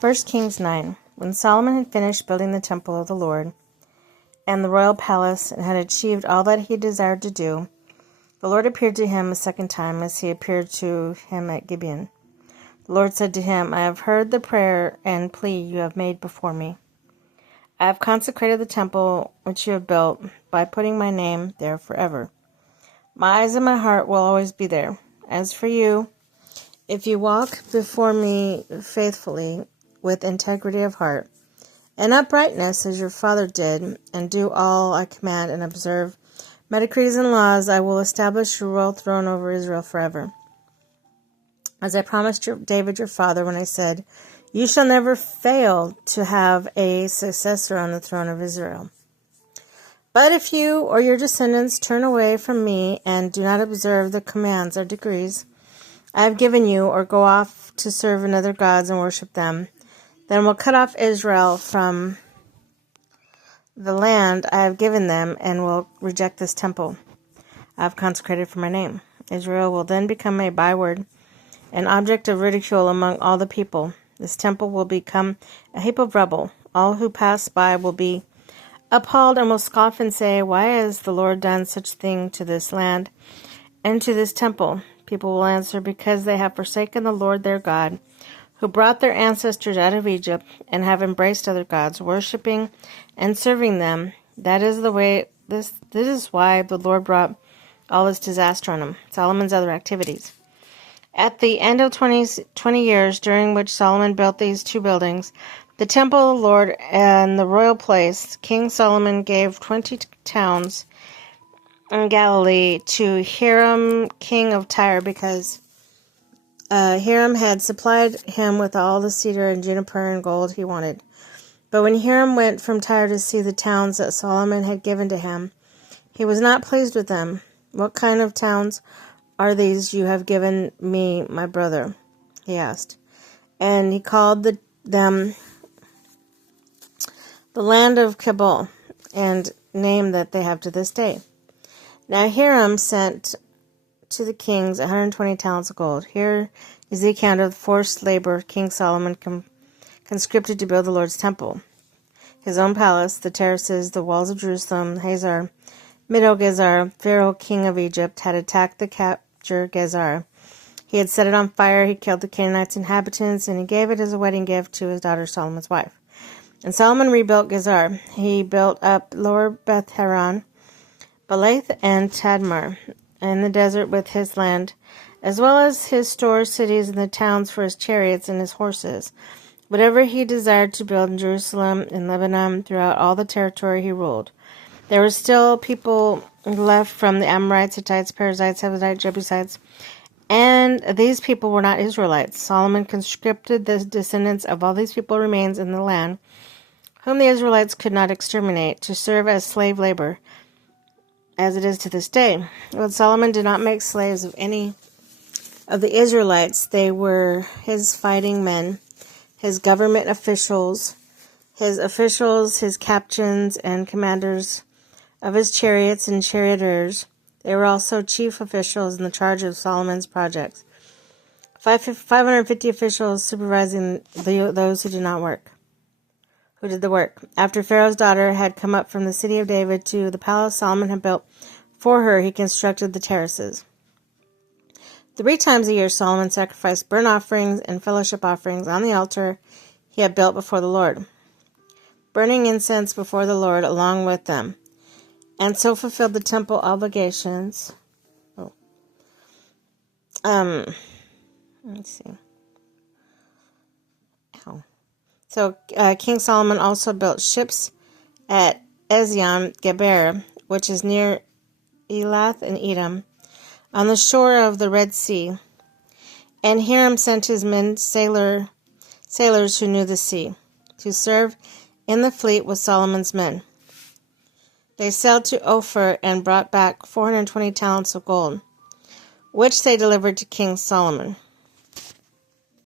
1 Kings 9. When Solomon had finished building the temple of the Lord and the royal palace and had achieved all that he desired to do, the Lord appeared to him a second time as he appeared to him at Gibeon. The Lord said to him, I have heard the prayer and plea you have made before me. I have consecrated the temple which you have built by putting my name there forever. My eyes and my heart will always be there. As for you, if you walk before me faithfully with integrity of heart and uprightness as your father did, and do all I command and observe my decrees and laws, I will establish your royal throne over Israel forever. As I promised David your father when I said, you shall never fail to have a successor on the throne of Israel. But if you or your descendants turn away from me and do not observe the commands or decrees I have given you, or go off to serve another gods and worship them, then will cut off Israel from the land I have given them and will reject this temple I have consecrated for my name. Israel will then become a byword, an object of ridicule among all the people. This temple will become a heap of rubble. All who pass by will be appalled and will scoff and say, why has the Lord done such thing to this land and to this temple? People will answer, because they have forsaken the Lord their God, who brought their ancestors out of Egypt, and have embraced other gods, worshipping and serving them. That is the way. This is why the Lord brought all this disaster on him. Solomon's other activities. At the end of 20 years, during which Solomon built these two buildings, the temple of the Lord and the royal place, King Solomon gave 20 towns in Galilee to Hiram, king of Tyre, because Hiram had supplied him with all the cedar and juniper and gold he wanted. But when Hiram went from Tyre to see the towns that Solomon had given to him, he was not pleased with them. What kind of towns are these you have given me, my brother? He asked. And he called them the land of Cabul, and name that they have to this day. Now Hiram sent to the kings 120 talents of gold. Here is the account of the forced labor King Solomon conscripted to build the Lord's temple. His own palace, the terraces, the walls of Jerusalem, Hazar, Middle-Gezer, Pharaoh, king of Egypt, had attacked the capture Gezer. He had set it on fire, he killed the Canaanites' inhabitants, and he gave it as a wedding gift to his daughter Solomon's wife. And Solomon rebuilt Gezer. He built up Lower Beth-Horon, Balath, and Tadmor in the desert with his land, as well as his store cities and the towns for his chariots and his horses. Whatever he desired to build in Jerusalem, in Lebanon, throughout all the territory he ruled. There were still people left from the Amorites, Hittites, Perizzites, Hivites, Jebusites, and these people were not Israelites. Solomon conscripted the descendants of all these people remains in the land, whom the Israelites could not exterminate, to serve as slave labor, as it is to this day. But Solomon did not make slaves of any of the Israelites. They were his fighting men, his government officials, his captains and commanders of his chariots and charioteers. They were also chief officials in the charge of Solomon's projects. 550 officials supervising those who did the work. After Pharaoh's daughter had come up from the city of David to the palace Solomon had built for her, he constructed the terraces. 3 times a year Solomon sacrificed burnt offerings and fellowship offerings on the altar he had built before the Lord, burning incense before the Lord along with them, and so fulfilled the temple obligations. Let's see. So King Solomon also built ships at Ezion Geber, which is near Elath and Edom, on the shore of the Red Sea. And Hiram sent his men sailors who knew the sea, to serve in the fleet with Solomon's men. They sailed to Ophir and brought back 420 talents of gold, which they delivered to King Solomon.